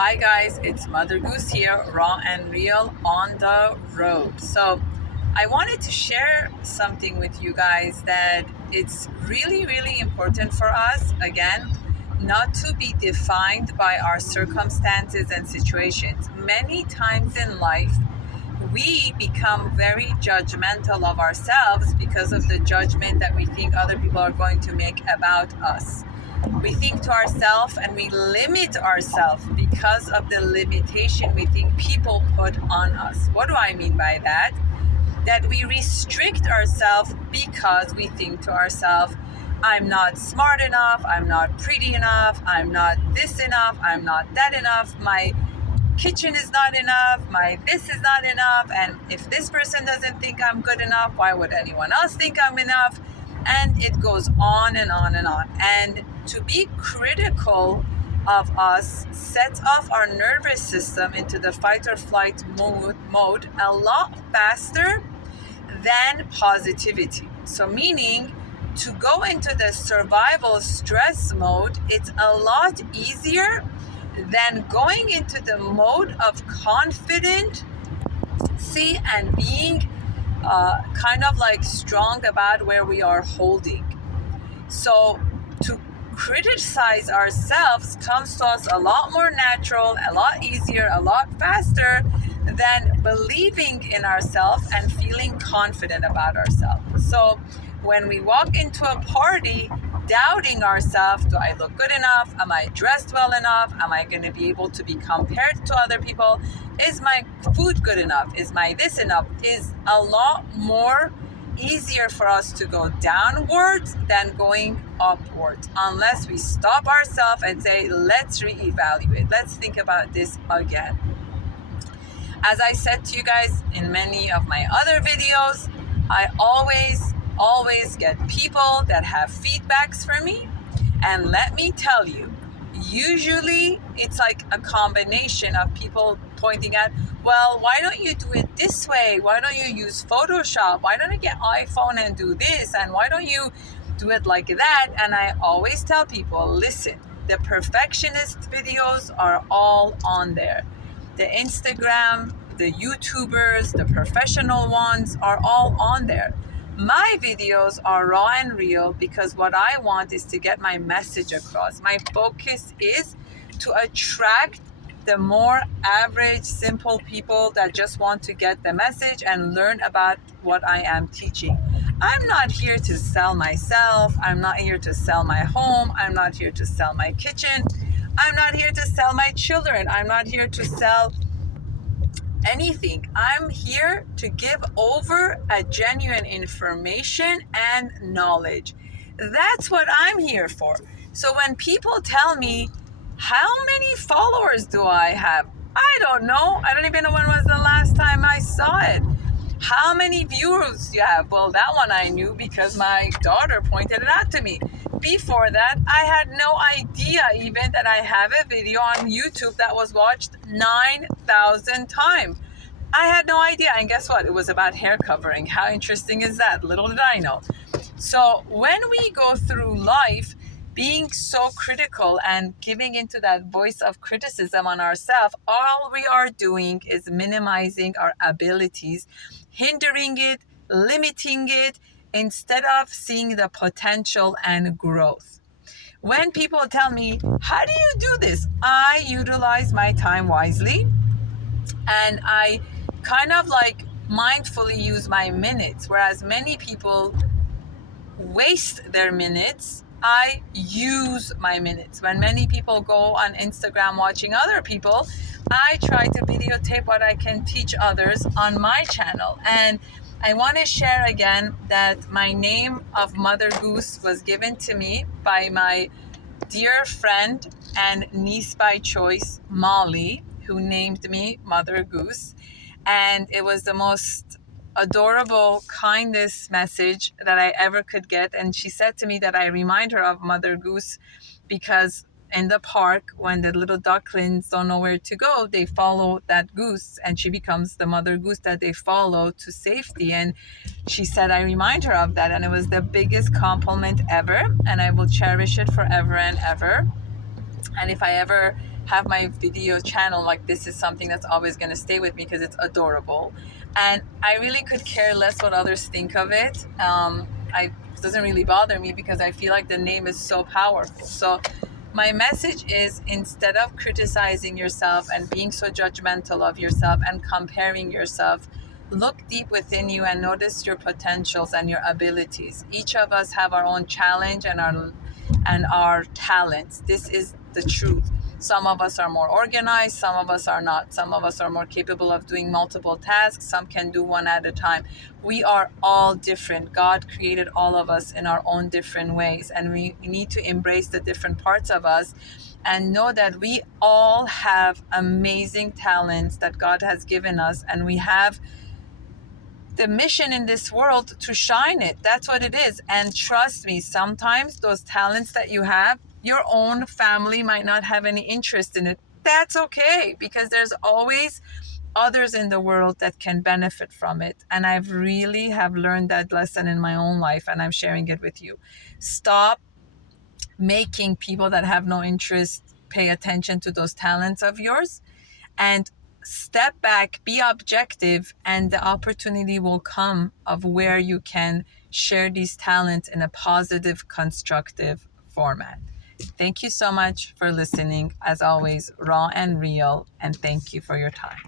Hi guys, it's Mother Goose here, raw and real on the road. So I wanted to share something with you guys that it's really important for us, again, not to be defined by our circumstances and situations. Many times in life, we become very judgmental of ourselves because of the judgment that we think other people are going to make about us. We think to ourselves and we limit ourselves because of the limitation we think people put on us. What do I mean by that? That we restrict ourselves because we think to ourselves, I'm not smart enough, I'm not pretty enough, I'm not this enough, I'm not that enough, my kitchen is not enough, my this is not enough, and if this person doesn't think I'm good enough, why would anyone else think I'm enough? And it goes on and on and on. And to be critical of us sets off our nervous system into the fight or flight mode a lot faster than positivity. So meaning, to go into the survival stress mode, it's a lot easier than going into the mode of confidence and being kind of like strong about where we are holding. So to criticize ourselves comes to us a lot more natural, a lot easier, a lot faster than believing in ourselves and feeling confident about ourselves. So when we walk into a party doubting ourselves, do I look good enough? Am I dressed well enough? Am I going to be able to be compared to other people? Is my food good enough? Is my this enough? Is a lot more easier for us to go downwards than going upwards, unless we stop ourselves and say, let's reevaluate. Let's think about this again. As I said to you guys in many of my other videos, I always get people that have feedbacks for me. And let me tell you, usually it's like a combination of people pointing out, well, why don't you do it this way? Why don't you use Photoshop? Why don't you get iPhone and do this? And why don't you do it like that? And I always tell people, listen, the perfectionist videos are all on there. The Instagram, the YouTubers, the professional ones are all on there. My videos are raw and real because what I want is to get my message across. My focus is to attract the more average, simple people that just want to get the message and learn about what I am teaching. I'm not here to sell myself. I'm not here to sell my home. I'm not here to sell my kitchen. I'm not here to sell my children. I'm not here to sell anything. I'm here to give over a genuine information and knowledge. That's what I'm here for. So when people tell me, how many followers do I have? I don't know. I don't even know when was the last time I saw it. How many viewers do you have? Well, that one I knew because my daughter pointed it out to me. Before that, I had no idea even that I have a video on YouTube that was watched 9,000 times. I had no idea. And guess what? It was about hair covering. How interesting is that? Little did I know. So when we go through life being so critical and giving into that voice of criticism on ourselves, all we are doing is minimizing our abilities, hindering it, limiting it, instead of seeing the potential and growth. When people tell me, how do you do this? I utilize my time wisely and I kind of like mindfully use my minutes, whereas many people waste their minutes. I use my minutes. When many people go on Instagram watching other people, I try to videotape what I can teach others on my channel. And I want to share again that my name of Mother Goose was given to me by my dear friend and niece by choice, Molly, who named me Mother Goose. And it was the most adorable, kindest message that I ever could get. And she said to me that I remind her of Mother Goose because in the park, when the little ducklings don't know where to go, they follow that goose, and she becomes the Mother Goose that they follow to safety. And she said I remind her of that, and it was the biggest compliment ever, and I will cherish it forever and ever. And if I ever have my video channel, like this is something that's always going to stay with me because it's adorable. And I really could care less what others think of it. It doesn't really bother me because I feel like the name is so powerful. So my message is, instead of criticizing yourself and being so judgmental of yourself and comparing yourself, look deep within you and notice your potentials and your abilities. Each of us have our own challenge and our talents. This is the truth. Some of us are more organized, some of us are not. Some of us are more capable of doing multiple tasks, some can do one at a time. We are all different. God created all of us in our own different ways, and we need to embrace the different parts of us and know that we all have amazing talents that God has given us, and we have the mission in this world to shine it. That's what it is. And trust me, sometimes those talents that you have, your own family might not have any interest in it. That's okay, because there's always others in the world that can benefit from it. And I've really have learned that lesson in my own life, and I'm sharing it with you. Stop making people that have no interest pay attention to those talents of yours, and step back, be objective, and the opportunity will come of where you can share these talents in a positive, constructive format. Thank you so much for listening. As always, raw and real, and thank you for your time.